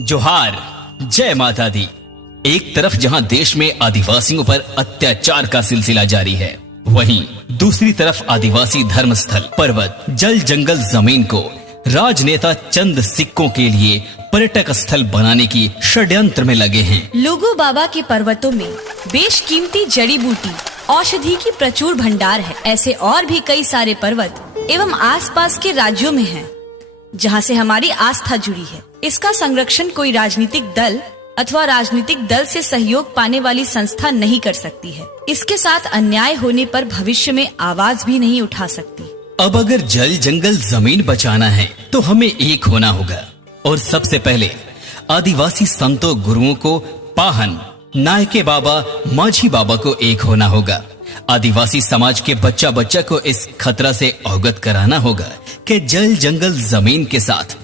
जोहार, जय माता दी। एक तरफ जहां देश में आदिवासियों पर अत्याचार का सिलसिला जारी है, वहीं दूसरी तरफ आदिवासी धर्मस्थल, पर्वत, जल जंगल जमीन को राजनेता चंद सिक्कों के लिए पर्यटक स्थल बनाने की षड्यंत्र में लगे हैं। लुगु बाबा के पर्वतों में बेशकीमती जड़ी बूटी औषधि की प्रचुर भंडार है। ऐसे और भी कई सारे पर्वत एवं आसपास के राज्यों में हैं, जहां से हमारी आस्था जुड़ी है। इसका संरक्षण कोई राजनीतिक दल अथवा राजनीतिक दल से सहयोग पाने वाली संस्था नहीं कर सकती है। इसके साथ अन्याय होने पर भविष्य में आवाज भी नहीं उठा सकती। अब अगर जल जंगल जमीन बचाना है तो हमें एक होना होगा और सबसे पहले आदिवासी संतों गुरुओं को, पाहन, नायके बाबा, माझी बाबा को एक होना होगा। आदिवासी समाज के बच्चा बच्चा को इस खतरा से अवगत कराना होगा कि जल जंगल जमीन के साथ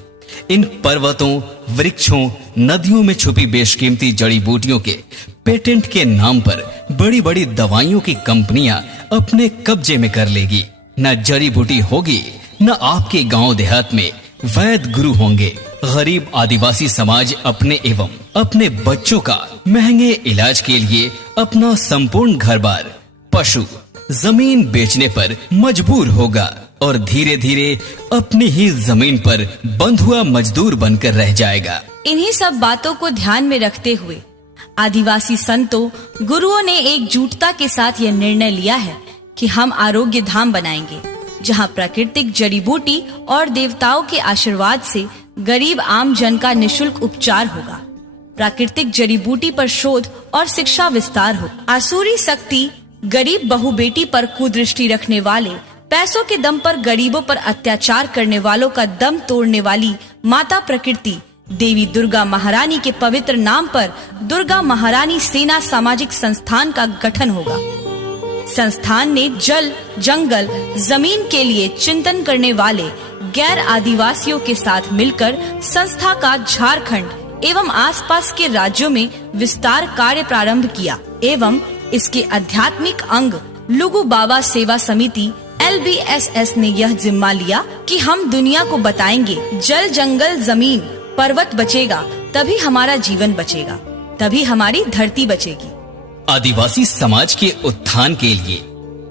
इन पर्वतों, वृक्षों, नदियों में छुपी बेशकीमती जड़ी बूटियों के पेटेंट के नाम पर बड़ी बड़ी दवाइयों की कंपनियां अपने कब्जे में कर लेगी। न जड़ी बूटी होगी, न आपके गांव देहात में वैद्य गुरु होंगे। गरीब आदिवासी समाज अपने एवं अपने बच्चों का महंगे इलाज के लिए अपना संपूर्ण घर-बार, पशु, जमीन बेचने पर मजबूर होगा और धीरे धीरे अपनी ही जमीन पर बंधुआ मजदूर बनकर रह जाएगा। इन्हीं सब बातों को ध्यान में रखते हुए आदिवासी संतों, गुरुओं ने एकजुटता के साथ यह निर्णय लिया है कि हम आरोग्य धाम बनाएंगे, जहां प्राकृतिक जड़ी बूटी और देवताओं के आशीर्वाद से गरीब आम जन का निशुल्क उपचार होगा। प्राकृतिक जड़ी बूटी पर शोध और शिक्षा विस्तार हो। आसुरी शक्ति गरीब बहु बेटी पर कुदृष्टि रखने वाले, पैसों के दम पर गरीबों पर अत्याचार करने वालों का दम तोड़ने वाली माता प्रकृति देवी दुर्गा महारानी के पवित्र नाम पर दुर्गा महारानी सेना सामाजिक संस्थान का गठन होगा। संस्थान ने जल, जंगल, जमीन के लिए चिंतन करने वाले गैर आदिवासियों के साथ मिलकर संस्था का झारखंड एवं आसपास के राज्यों में विस्तार कार्य प्रारंभ किया एवं इसके आध्यात्मिक अंग लुगु बाबा सेवा समिति LBSS ने यह जिम्मा लिया कि हम दुनिया को बताएंगे, जल जंगल जमीन पर्वत बचेगा तभी हमारा जीवन बचेगा, तभी हमारी धरती बचेगी। आदिवासी समाज के उत्थान के लिए,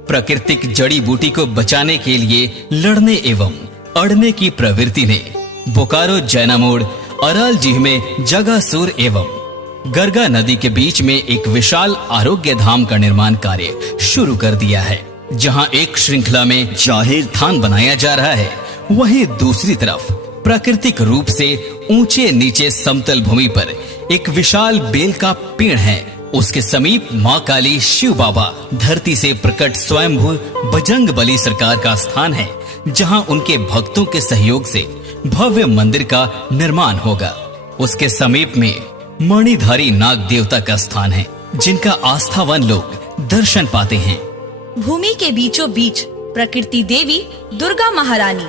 प्राकृतिक जड़ी बूटी को बचाने के लिए लड़ने एवं अड़ने की प्रवृत्ति ने बोकारो, जैनामोड़, अराल जीह में जगासूर एवं गरगा नदी के बीच में एक विशाल आरोग्य धाम का निर्माण कार्य शुरू कर दिया है, जहां एक श्रृंखला में जाहिर थान बनाया जा रहा है, वहीं दूसरी तरफ प्राकृतिक रूप से ऊंचे नीचे समतल भूमि पर एक विशाल बेल का पेड़ है। उसके समीप माँ काली, शिव बाबा, धरती से प्रकट स्वयंभू बजरंग बली सरकार का स्थान है, जहां उनके भक्तों के सहयोग से भव्य मंदिर का निर्माण होगा। उसके समीप में मणिधारी नाग देवता का स्थान है, जिनका आस्थावान लोग दर्शन पाते हैं। भूमि के बीचों बीच प्रकृति देवी दुर्गा महारानी,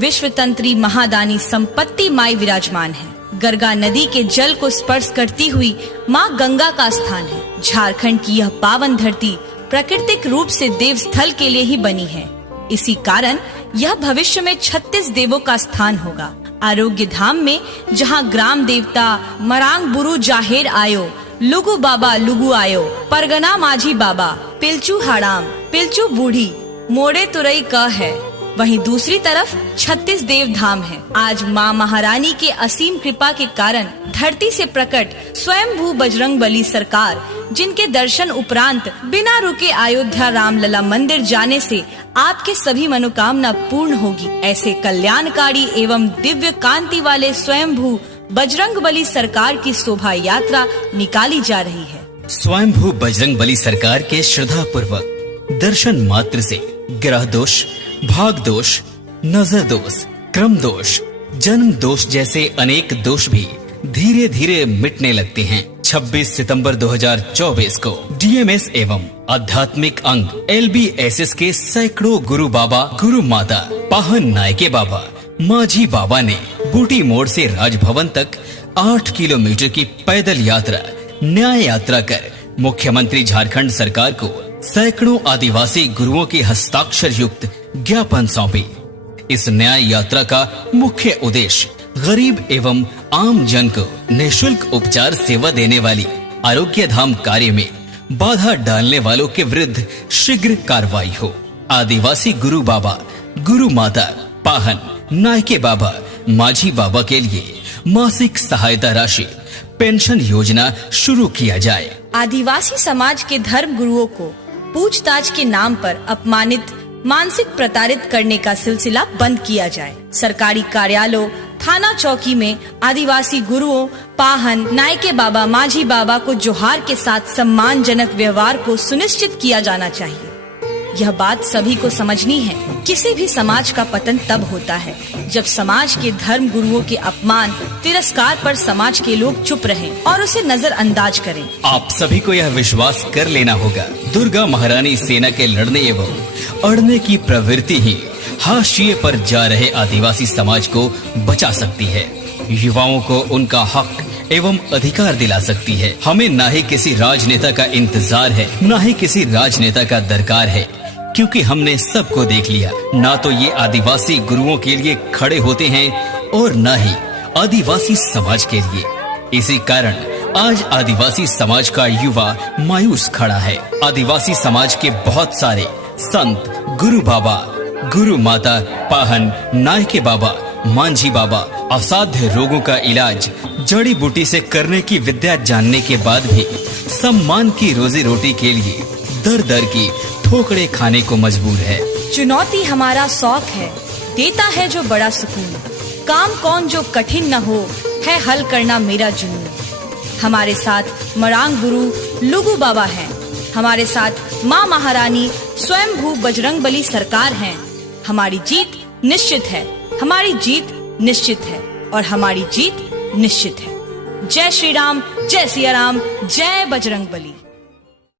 विश्वतंत्री महादानी संपत्ति माई विराजमान है। गरगा नदी के जल को स्पर्श करती हुई माँ गंगा का स्थान है। झारखंड की यह पावन धरती प्राकृतिक रूप से देव स्थल के लिए ही बनी है। इसी कारण यह भविष्य में 36 देवों का स्थान होगा। आरोग्य धाम में जहाँ ग्राम देवता मरांग बुरु जाहेर आयो, लुगु बाबा लुगु आयो, परगना माझी बाबा, पिलचू हाड़ाम, पिलचू बूढ़ी, मोड़े तुरई क है, वहीं दूसरी तरफ 36 देव धाम है। आज माँ महारानी के असीम कृपा के कारण धरती से प्रकट स्वयंभू बजरंग बली सरकार, जिनके दर्शन उपरांत बिना रुके अयोध्या रामलला मंदिर जाने से आपके सभी मनोकामना पूर्ण होगी। ऐसे कल्याणकारी एवं दिव्य कांति वाले स्वयंभू बजरंग बली सरकार की शोभा यात्रा निकाली जा रही है। स्वयंभू बजरंग बली सरकार के श्रद्धा पूर्वक दर्शन मात्र से ग्रह दोष, भाग दोष, नजर दोष, क्रम दोष, जन्म दोष जैसे अनेक दोष भी धीरे धीरे मिटने लगते हैं। 26 सितंबर 2024 को DMS एवं आध्यात्मिक अंग LBSS के सैकड़ों गुरु बाबा, गुरु माता, पाहन नायके बाबा, माझी बाबा ने बूटी मोड़ से राजभवन तक 8 किलोमीटर की पैदल यात्रा, न्याय यात्रा कर मुख्यमंत्री झारखंड सरकार को सैकड़ों आदिवासी गुरुओं के हस्ताक्षर युक्त ज्ञापन सौंपी। इस न्याय यात्रा का मुख्य उद्देश्य गरीब एवं आम जन को निःशुल्क उपचार सेवा देने वाली आरोग्य धाम कार्य में बाधा डालने वालों के विरुद्ध शीघ्र कार्रवाई हो। आदिवासी गुरु बाबा, गुरु माता, पाहन, नायके बाबा, माझी बाबा के लिए मासिक सहायता राशि पेंशन योजना शुरू किया जाए। आदिवासी समाज के धर्म गुरुओं को पूछताछ के नाम पर अपमानित, मानसिक प्रताड़ित करने का सिलसिला बंद किया जाए। सरकारी कार्यालयों, थाना चौकी में आदिवासी गुरुओं, पाहन, नायके बाबा, माझी बाबा को जोहार के साथ सम्मानजनक व्यवहार को सुनिश्चित किया जाना चाहिए। यह बात सभी को समझनी है। किसी भी समाज का पतन तब होता है जब समाज के धर्म गुरुओं के अपमान, तिरस्कार पर समाज के लोग चुप रहें और उसे नजरअंदाज करें। आप सभी को यह विश्वास कर लेना होगा, दुर्गा महारानी सेना के लड़ने एवं अड़ने की प्रवृत्ति ही हाशिए पर जा रहे आदिवासी समाज को बचा सकती है। युवाओं को उनका हक एवं अधिकार दिला सकती है। हमें ना ही किसी राजनेता का इंतजार है, ना ही किसी राजनेता का दरकार है, क्योंकि हमने सबको देख लिया। ना तो ये आदिवासी गुरुओं के लिए खड़े होते हैं और ना ही आदिवासी समाज के लिए। इसी कारण आज आदिवासी समाज का युवा मायूस खड़ा है। आदिवासी समाज के बहुत सारे संत, गुरु बाबा, गुरु माता, पाहन, नायके बाबा, मांझी बाबा असाध्य रोगों का इलाज जड़ी बूटी से करने की विद्या जानने के बाद भी सम्मान की रोजी रोटी के लिए दर दर की ठोकरें खाने को मजबूर है। चुनौती हमारा शौक है, देता है जो बड़ा सुकून। काम कौन जो कठिन न हो, है हल करना मेरा जुनून। हमारे साथ मरांग गुरु लुगु बाबा हैं, हमारे साथ माँ महारानी स्वयंभू बजरंगबली सरकार हैं। हमारी जीत निश्चित है, हमारी जीत निश्चित है और हमारी जीत निश्चित है। जय श्री राम, जय सिया राम, जय बजरंगबली।